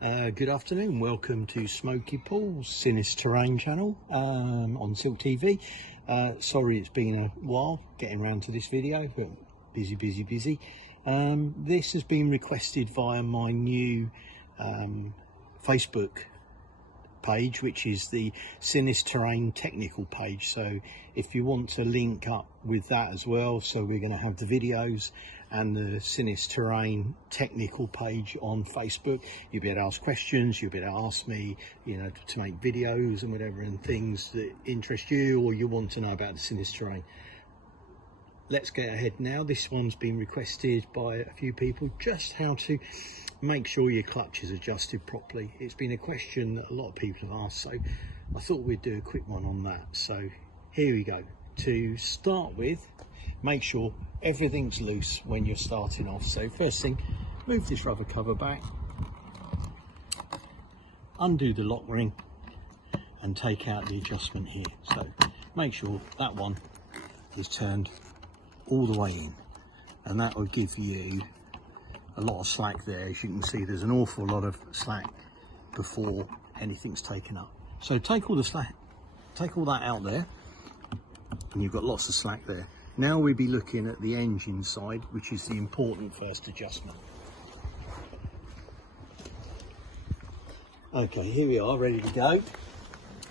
Good afternoon, welcome to Smoky Paul's Sinnis Terrain channel on Silk TV. Sorry it's been a while getting around to this video, but busy. This has been requested via my new Facebook page, which is the Sinnis Terrain technical page. So if you want to link up with that as well, so we're going to have the videos and the Sinnis Terrain technical page on Facebook. You'll be able to ask questions, you'll be able to ask me, you know, to make videos and whatever, and things that interest you or you want to know about the Sinnis Terrain. Let's get ahead now. This one's been requested by a few people, just how to make sure your clutch is adjusted properly. It's been a question that a lot of people have asked, so I thought we'd do a quick one on that. So here we go. To start with, make sure everything's loose when you're starting off. So first thing, move this rubber cover back, undo the lock ring and take out the adjustment here. So make sure that one is turned all the way in, and that will give you a lot of slack there. As you can see, there's an awful lot of slack before anything's taken up. So take all the slack, take all that out there, and you've got lots of slack there. Now we'll be looking at the engine side, which is the important first adjustment. Okay, here we are, ready to go.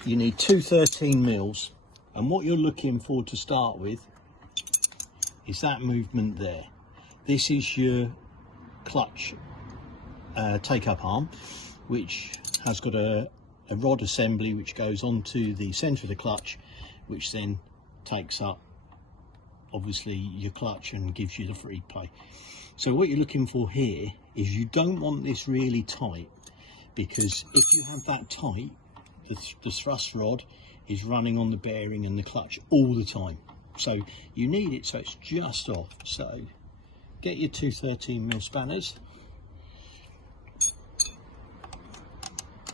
You need two 13 mils, and what you're looking for to start with is that movement there. This is your clutch take-up arm, which has got a rod assembly which goes onto the centre of the clutch, which then takes up obviously your clutch and gives you the free play. So what you're looking for here is you don't want this really tight, because if you have that tight, the thrust rod is running on the bearing and the clutch all the time. So you need it so it's just off. So get your two 13mm spanners,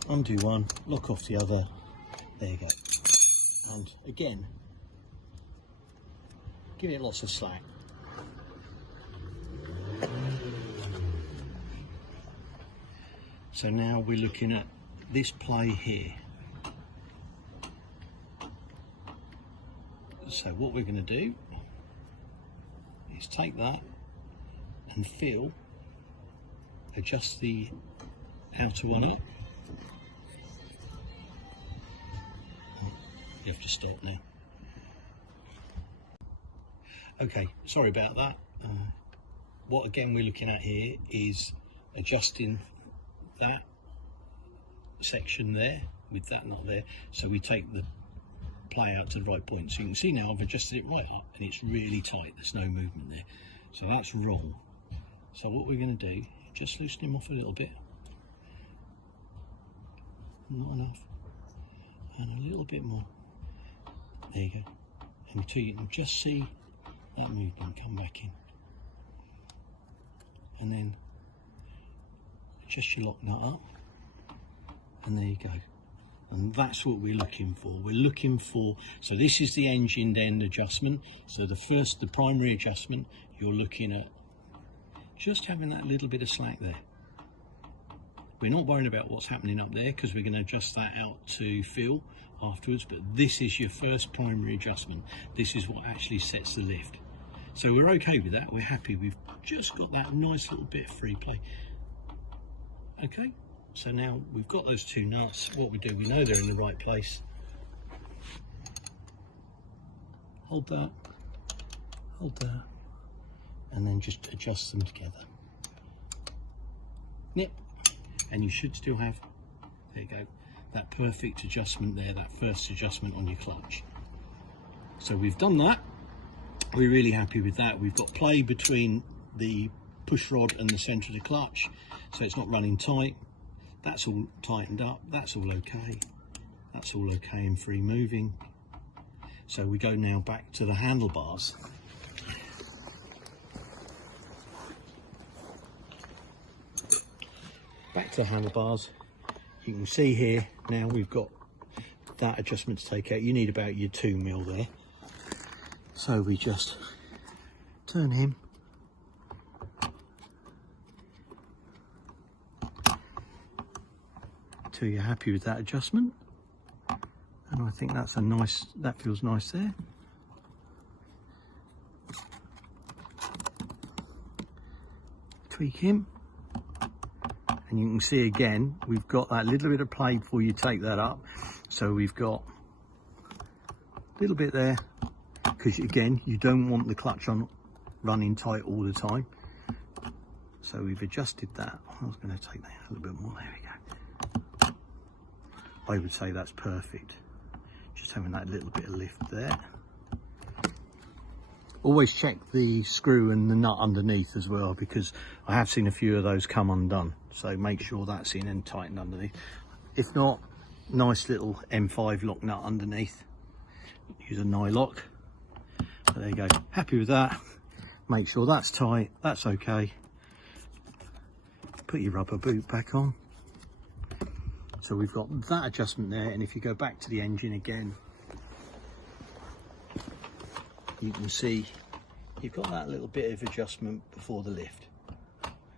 undo one, lock off the other, there you go. And again, give it lots of slack. So now we're looking at this play here. So what we're going to do is take that and feel, adjust the outer one up. You have to stop now. Okay, sorry about that. What again we're looking at here is adjusting that section there with that not there, so we take the play out to the right point. So you can see now I've adjusted it right up and it's really tight, there's no movement there, so that's wrong. So what we're going to do, just loosen him off a little bit, not enough, and a little bit more, there you go, until you can just see that movement come back in, and then just your lock nut up, and there you go. And that's what we're looking for. We're looking for, so this is the engine end adjustment. So the primary adjustment, you're looking at just having that little bit of slack there. We're not worrying about what's happening up there, because we're going to adjust that out to feel afterwards, but this is your first primary adjustment. This is what actually sets the lift. So we're okay with that, we're happy, we've just got that nice little bit of free play. Okay, so now we've got those two nuts. What we do, we know they're in the right place. Hold that, and then just adjust them together. Nip, and you should still have, there you go, that perfect adjustment there, that first adjustment on your clutch. So we've done that, we're really happy with that. We've got play between the push rod and the centre of the clutch, so it's not running tight. That's all tightened up, that's all okay, that's all okay and free moving. So we go now back to the handlebars. Back to the handlebars, you can see here now we've got that adjustment to take out. You need about your 2mm there. So we just turn him till you're happy with that adjustment. And I think that's a nice, that feels nice there. Tweak him. And you can see again, we've got that little bit of play before you take that up. So we've got a little bit there, because again, you don't want the clutch on running tight all the time. So we've adjusted that. I was going to take that a little bit more. There we go. I would say that's perfect. Just having that little bit of lift there. Always check the screw and the nut underneath as well, because I have seen a few of those come undone. So make sure that's in and tightened underneath. If not, nice little M5 lock nut underneath. Use a nylock. So there you go. Happy with that. Make sure that's tight. That's okay. Put your rubber boot back on. So we've got that adjustment there, and if you go back to the engine again, you can see you've got that little bit of adjustment before the lift.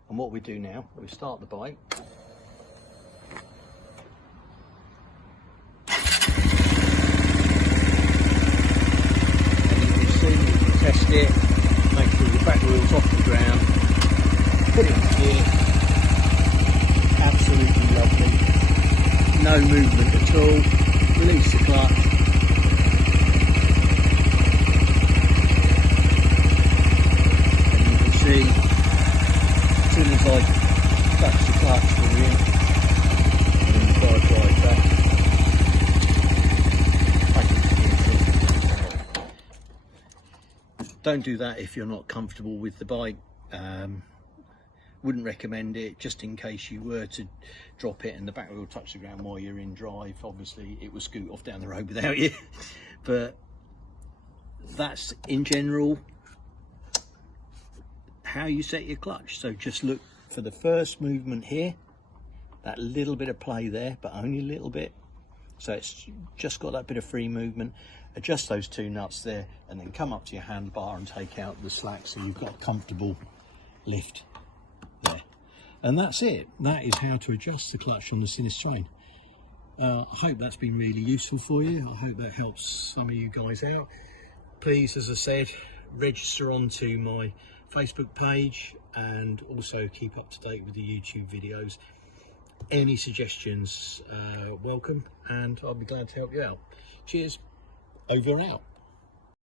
And what we do now, we start the bike. And you can see, you can test it, make sure your back wheel's off the ground, put it in gear, absolutely lovely, no movement at all, release the clutch. As soon as I touch the clutch, we're in, and then the bike rides back. Don't do that if you're not comfortable with the bike. Wouldn't recommend it, just in case you were to drop it and the back wheel touch the ground while you're in drive. Obviously it will scoot off down the road without you. But that's in general how you set your clutch. So just look for the first movement here, that little bit of play there, but only a little bit. So it's just got that bit of free movement. Adjust those two nuts there, and then come up to your handlebar and take out the slack, so you've got a comfortable lift there. And that's it. That is how to adjust the clutch on the Sinnis Terrain. I hope that's been really useful for you. I hope that helps some of you guys out. Please, as I said, register onto my Facebook page and also keep up to date with the YouTube videos. Any suggestions welcome, and I'll be glad to help you out. Cheers, over and out.